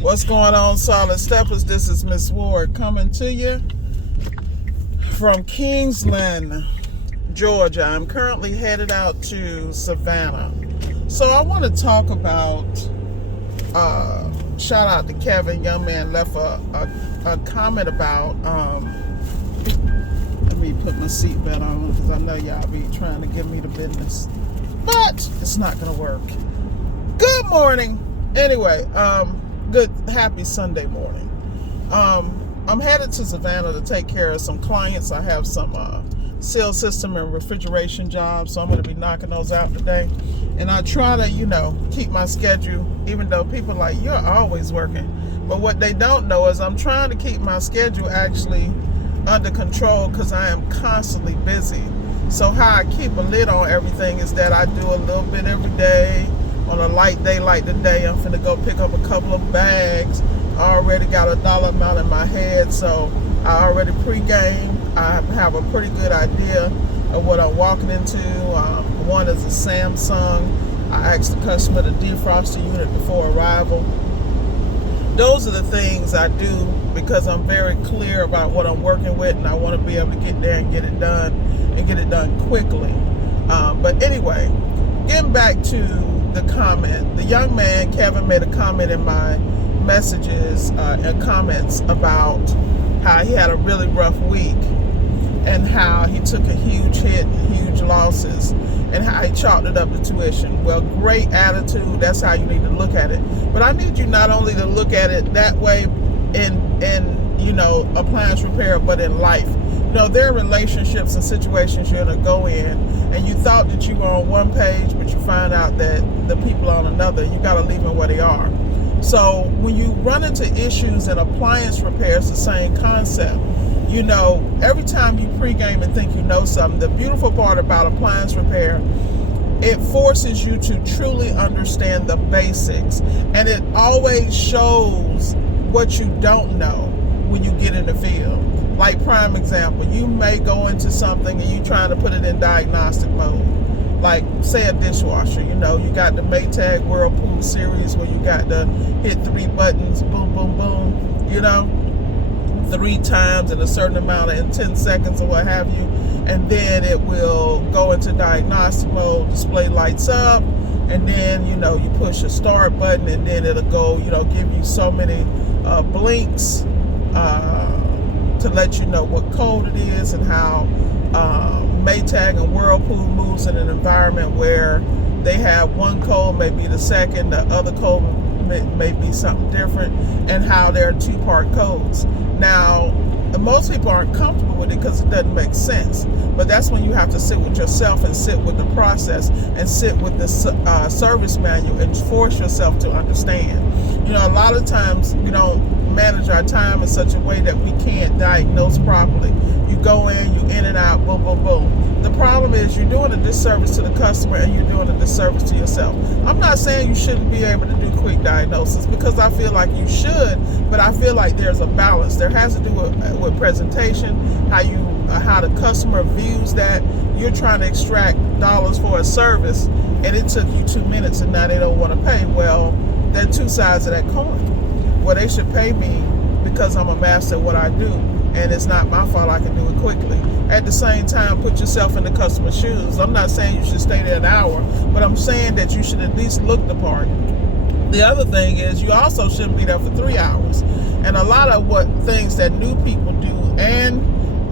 What's going on, Solid Steppers? This is Miss Ward coming to you from Kingsland, Georgia. I'm currently headed out to Savannah. So I want to talk about, shout out to Kevin. Young man left a comment about, let me put my seatbelt on because I know y'all be trying to give me the business. But it's not going to work. Good morning. Anyway, good, happy Sunday morning. I'm headed to Savannah to take care of some clients. I have some seal system and refrigeration jobs, so I'm going to be knocking those out today. And I try to, keep my schedule, even though people are like, you're always working. But what they don't know is I'm trying to keep my schedule actually under control because I am constantly busy. So how I keep a lid on everything is that I do a little bit every day. On a light day like today, I'm finna go pick up a couple of bags. I already got a dollar amount in my head, so I already pre-game. I have a pretty good idea of what I'm walking into. One is a Samsung. I asked the customer to defrost the unit before arrival. Those are the things I do because I'm very clear about what I'm working with, and I want to be able to get there and get it done, and get it done quickly. But anyway, getting back to the comment, the young man Kevin made a comment in my messages and comments about how he had a really rough week and how he took a huge hit, huge losses, and how he chalked it up to tuition. Well, great attitude. That's how you need to look at it. But I need you not only to look at it that way in appliance repair, but in life. There are relationships and situations you're going to go in, and you thought that you were on one page, but you find out that the people are on another. You got to leave them where they are. So when you run into issues in appliance repair, it's the same concept. Every time you pregame and think you know something, the beautiful part about appliance repair, it forces you to truly understand the basics, and it always shows what you don't know when you get in the field. Like prime example, you may go into something and you trying to put it in diagnostic mode. Like say a dishwasher, you got the Maytag Whirlpool series where you got to hit 3 buttons, boom, boom, boom, 3 times in a certain amount in 10 seconds or what have you. And then it will go into diagnostic mode, display lights up, and then, you push a start button, and then it'll go, give you so many blinks, to let you know what code it is and how Maytag and Whirlpool moves in an environment where they have one code, maybe the second, the other code may be something different, and how there are 2-part codes. Now, most people aren't comfortable with it because it doesn't make sense, but that's when you have to sit with yourself and sit with the process and sit with the service manual and force yourself to understand. A lot of times we don't manage our time in such a way that we can't diagnose properly. You go in, you in and out, boom, boom, boom. The problem is you're doing a disservice to the customer and you're doing a disservice to yourself. I'm not saying you shouldn't be able to do quick diagnosis because I feel like you should, but I feel like there's a balance. There has to do with presentation, how the customer views that. You're trying to extract dollars for a service and it took you 2 minutes and now they don't want to pay. Well, there are 2 sides of that coin. Well, they should pay me because I'm a master at what I do, and it's not my fault I can do it quickly. At the same time, put yourself in the customer's shoes. I'm not saying you should stay there an hour, but I'm saying that you should at least look the part. The other thing is you also shouldn't be there for 3 hours. And a lot of things that new people do and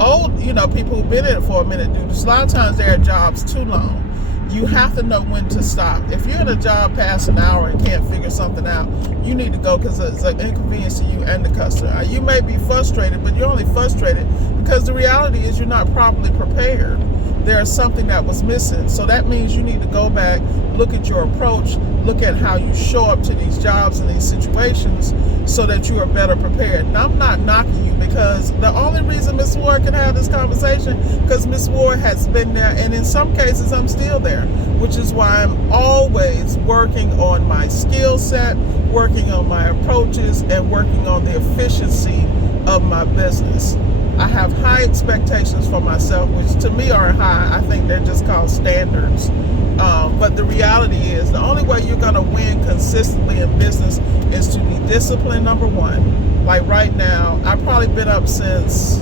old, people who've been in it for a minute do, a lot of times their job's too long. You have to know when to stop. If you're in a job past an hour and can't figure something out, you need to go because it's an inconvenience to you and the customer. You may be frustrated, but you're only frustrated because the reality is you're not properly prepared. There's something that was missing. So that means you need to go back, look at your approach, look at how you show up to these jobs and these situations so that you are better prepared. And I'm not knocking you because the only reason Ms. Ward can have this conversation because Ms. Ward has been there, and in some cases I'm still there, which is why I'm always working on my skill set, working on my approaches, and working on the efficiency of my business. I have high expectations for myself, which to me aren't high. I think they're just called standards. But the reality is the only way you're going to win consistently in business is to be discipline number one. Like right now, I've probably been up since,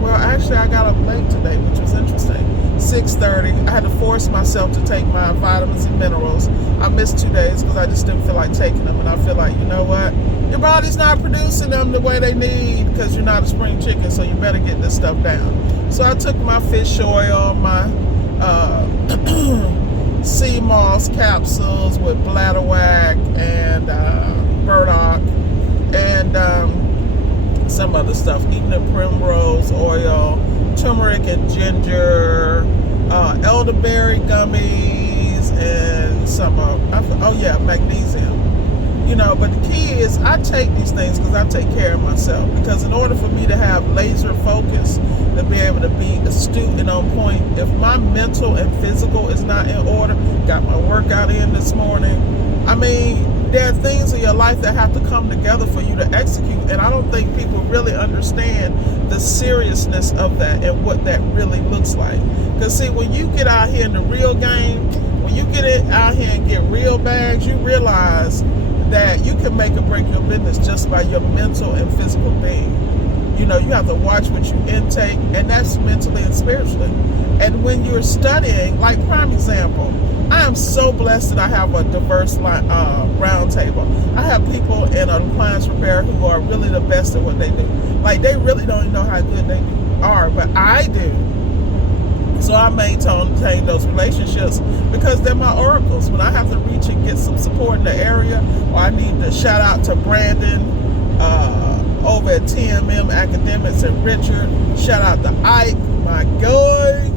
well, actually I got up late today, which was interesting. 6:30. I had to force myself to take my vitamins and minerals. I missed 2 days because I just didn't feel like taking them. And I feel like, you know what? Your body's not producing them the way they need because you're not a spring chicken, so you better get this stuff down. So I took my fish oil, my sea moss capsules with bladderwrack and burdock and some other stuff, even the primrose oil, turmeric and ginger, elderberry gummies, and some magnesium. You know, but the key is I take these things because I take care of myself. Because in order for me to have laser focus, to be able to be astute and on point, if my mental and physical is not in order, got my workout in this morning. I mean, there are things in your life that have to come together for you to execute. And I don't think people really understand the seriousness of that and what that really looks like. Because see, when you get out here in the real game, when you get out here and get real bags, you realize that you can make or break your business just by your mental and physical being. You know, you have to watch what you intake, and that's mentally and spiritually. And when you're studying, like prime example, I am so blessed that I have a diverse round table. I have people in appliance repair who are really the best at what they do. Like, they really don't even know how good they are, but I do. So I maintain those relationships because they're my oracles. When I have to reach and get some support in the area, or I need to shout out to Brandon over at TMM Academics and Richard, shout out to Ike, my guy,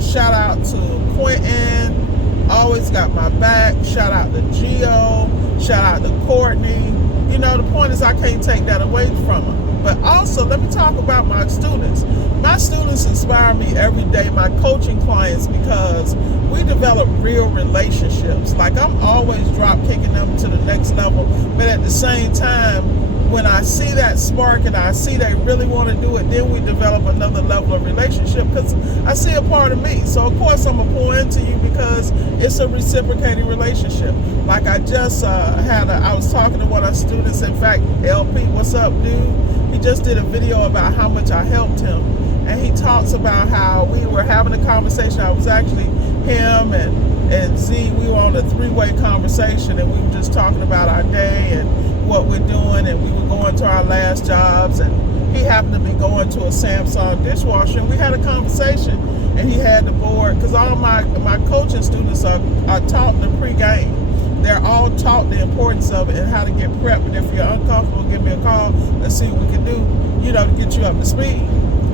shout out to Quentin, always got my back, shout out to Gio, shout out to Courtney. You know, the point is I can't take that away from them. But also, let me talk about my students. My students inspire me every day, my coaching clients, because we develop real relationships. Like, I'm always drop kicking them to the next level. But at the same time, when I see that spark and I see they really want to do it, then we develop another level of relationship because I see a part of me. So, of course, I'm going to pour into you because it's a reciprocating relationship. Like I just I was talking to one of our students. In fact, LP, what's up, dude? He just did a video about how much I helped him. And he talks about how we were having a conversation. I was actually, him and Z, we were on a three-way conversation, and we were just talking about our day and what we're doing, and we were going to our last jobs, and he happened to be going to a Samsung dishwasher, and we had a conversation, and he had the board, because all my coaching students are taught the pre-game. They're all taught the importance of it and how to get prepped. And if you're uncomfortable, give me a call. Let's see what we can do, you know, to get you up to speed.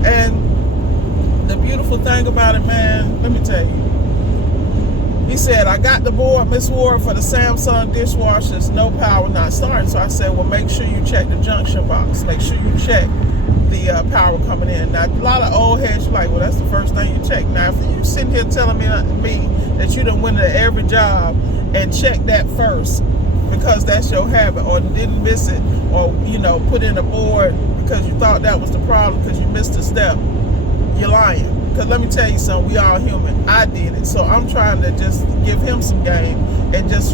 And the beautiful thing about it, man, let me tell you. He said, I got the board, Miss Ward, for the Samsung dishwashers, no power, not starting. So I said, well, make sure you check the junction box. Make sure you check the power coming in. Now, a lot of old heads, you're like, well, that's the first thing you check. Now, if you sitting here telling me that you done went to every job and check that first because that's your habit, or didn't miss it, or, you know, put in a board because you thought that was the problem because you missed a step, you're lying. Because let me tell you something, we all human. I did it. So I'm trying to just give him some game and just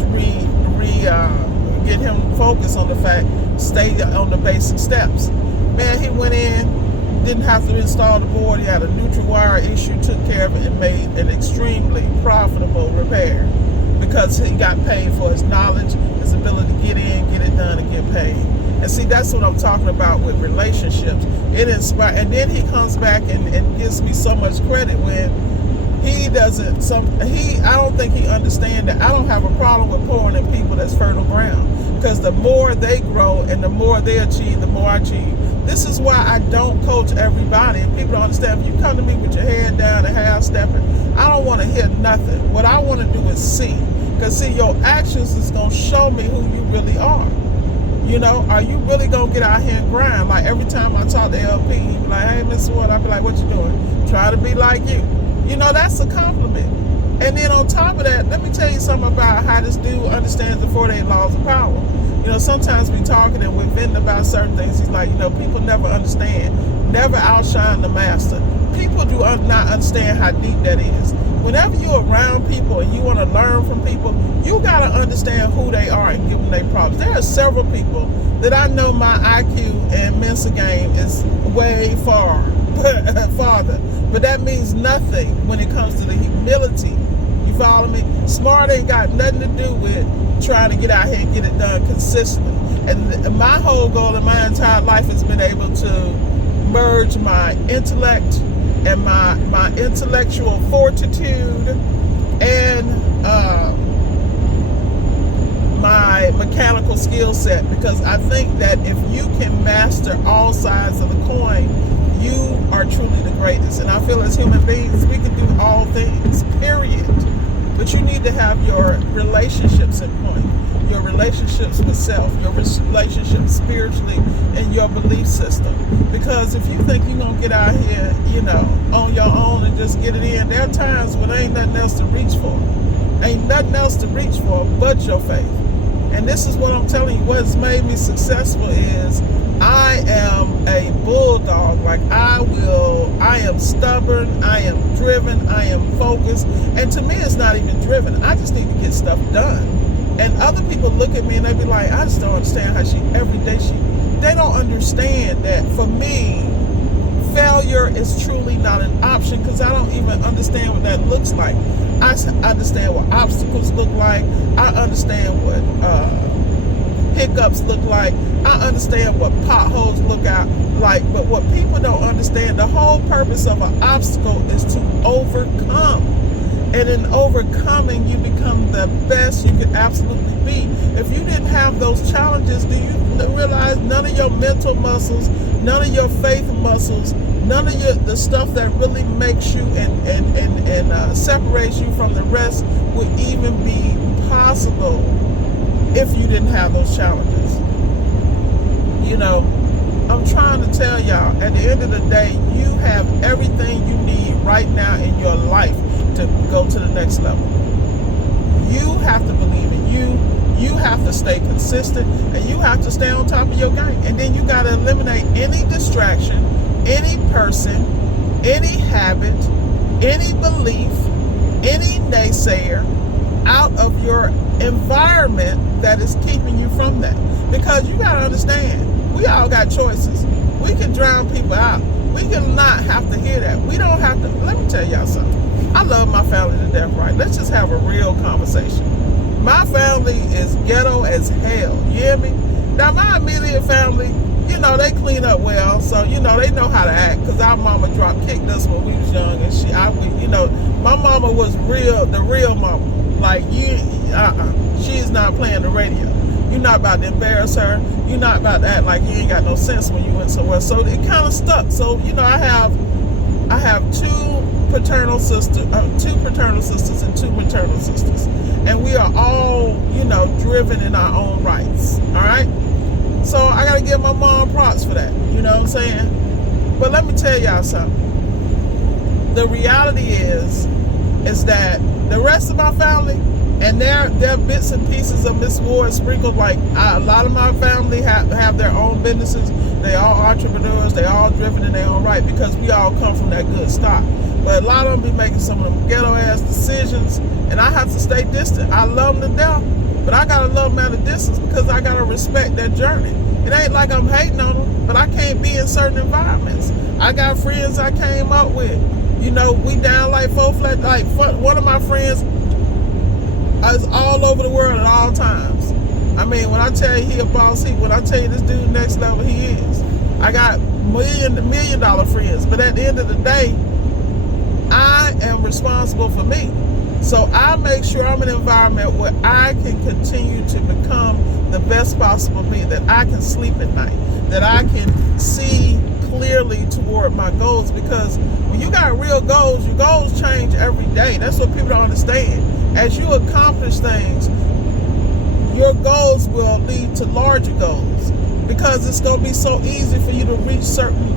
get him focused on the fact, stay on the basic steps. Man, he went in, didn't have to install the board. He had a neutral wire issue, took care of it, and made an extremely profitable repair because he got paid for his knowledge, his ability to get in, get it done, and get paid. And see, that's what I'm talking about with relationships. It inspires, and then he comes back and gives me so much credit when he doesn't. I don't think he understands that I don't have a problem with pouring in people that's fertile ground, because the more they grow and the more they achieve, the more I achieve. This is why I don't coach everybody, and people don't understand. If you come to me with your head down and half stepping, I don't want to hear nothing. What I want to do is see, because see, your actions is gonna show me who you really are. You know, are you really going to get out here and grind? Like, every time I talk to LP, he be like, hey, Mr. Ward, I be like, what you doing? Try to be like you. You know, that's a compliment. And then on top of that, let me tell you something about how this dude understands the 48 laws of power. You know, sometimes we talking and we're venting about certain things. He's like, you know, people never understand. Never outshine the master. People do not understand how deep that is. Whenever you're around people and you want to learn from people, you got to understand who they are heart and give them their props. There are several people that I know my IQ and Mensa game is way farther. But that means nothing when it comes to the humility. You follow me? Smart ain't got nothing to do with trying to get out here and get it done consistently. And my whole goal in my entire life has been able to merge my intellect and my intellectual fortitude and my mechanical skill set, because I think that if you can master all sides of the coin, you are truly the greatest. And I feel as human beings, we can do all things, period. But you need to have your relationships in point, your relationships with self, your relationships spiritually, and your belief system. Because if you think you're going to get out here, on your own and just get it in, there are times when there ain't nothing else to reach for. Ain't nothing else to reach for but your faith. And this is what I'm telling you, what's made me successful is I am a bulldog. Like I am stubborn, I am driven, I am focused. And to me, it's not even driven. I just need to get stuff done. And other people look at me and they be like, I just don't understand how they don't understand that for me, failure is truly not an option, because I don't even understand what that looks like. I understand what obstacles look like. I understand what hiccups look like. I understand what potholes look like. But what people don't understand, the whole purpose of an obstacle is to overcome. And in overcoming, you become the best you could absolutely be. If you didn't have those challenges, do you realize none of your mental muscles, none of your faith muscles, none of the stuff that really makes you and separates you from the rest would even be possible if you didn't have those challenges? I'm trying to tell y'all, at the end of the day, you have everything you need right now in your life to go to the next level. You have to believe in you. You have to stay consistent, and you have to stay on top of your game. And then you got to eliminate any distraction, any person, any habit, any belief, any naysayer out of your environment that is keeping you from that. Because you got to understand, we all got choices. We can drown people out. We cannot have to hear that. We don't have to. Let me tell y'all something. I love my family to death, right? Let's just have a real conversation. My family is ghetto as hell. You hear me? Now, my immediate family, they clean up well, so, they know how to act, because our mama kicked us when we was young, and my mama was the real mama. Like, she's not playing the radio. You're not about to embarrass her. You're not about to act like you ain't got no sense when you went somewhere. So it kind of stuck. So, I have two paternal sisters and two maternal sisters. And we are all, driven in our own rights. All right? So I got to give my mom props for that. You know what I'm saying? But let me tell y'all something. The reality is that the rest of my family, and there are bits and pieces of Miss Ward sprinkled. Like a lot of my family have their own businesses. They all entrepreneurs. They all driven in their own right, because we all come from that good stock. But a lot of them be making some of them ghetto ass decisions, and I have to stay distant. I love them to death, but I gotta love them at a distance, because I gotta respect their journey. It ain't like I'm hating on them, but I can't be in certain environments. I got friends I came up with. We down like full flat. Like one of my friends is all over the world at all times. I mean, when I tell you he a boss, when I tell you this dude next level, he is. I got million dollar friends, but at the end of the day, I am responsible for me. So I make sure I'm in an environment where I can continue to become the best possible being, that I can sleep at night, that I can see clearly toward my goals. Because when you got real goals, your goals change every day. That's what people don't understand. As you accomplish things, your goals will lead to larger goals, because it's going to be so easy for you to reach certain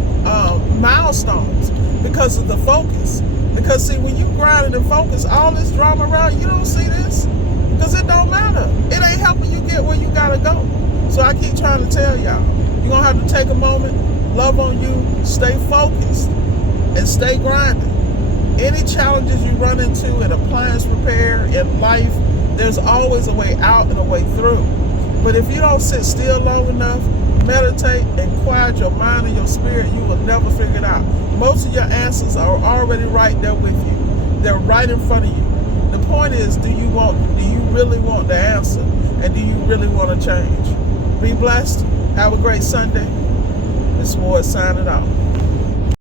milestones because of the focus. Because see, when you grind and focus, all this drama around, you don't see this, because it don't matter. It ain't helping you get where you gotta go. So I keep trying to tell y'all, you're gonna have to take a moment, love on you, stay focused, and stay grinding. Any challenges you run into in appliance repair, in life, there's always a way out and a way through. But if you don't sit still long enough, meditate, and quiet your mind and your spirit, you will never figure it out. Most of your answers are already right there with you. They're right in front of you. The point is, do you really want the answer? And do you really want to change? Be blessed. Have a great Sunday. This Ward signing off.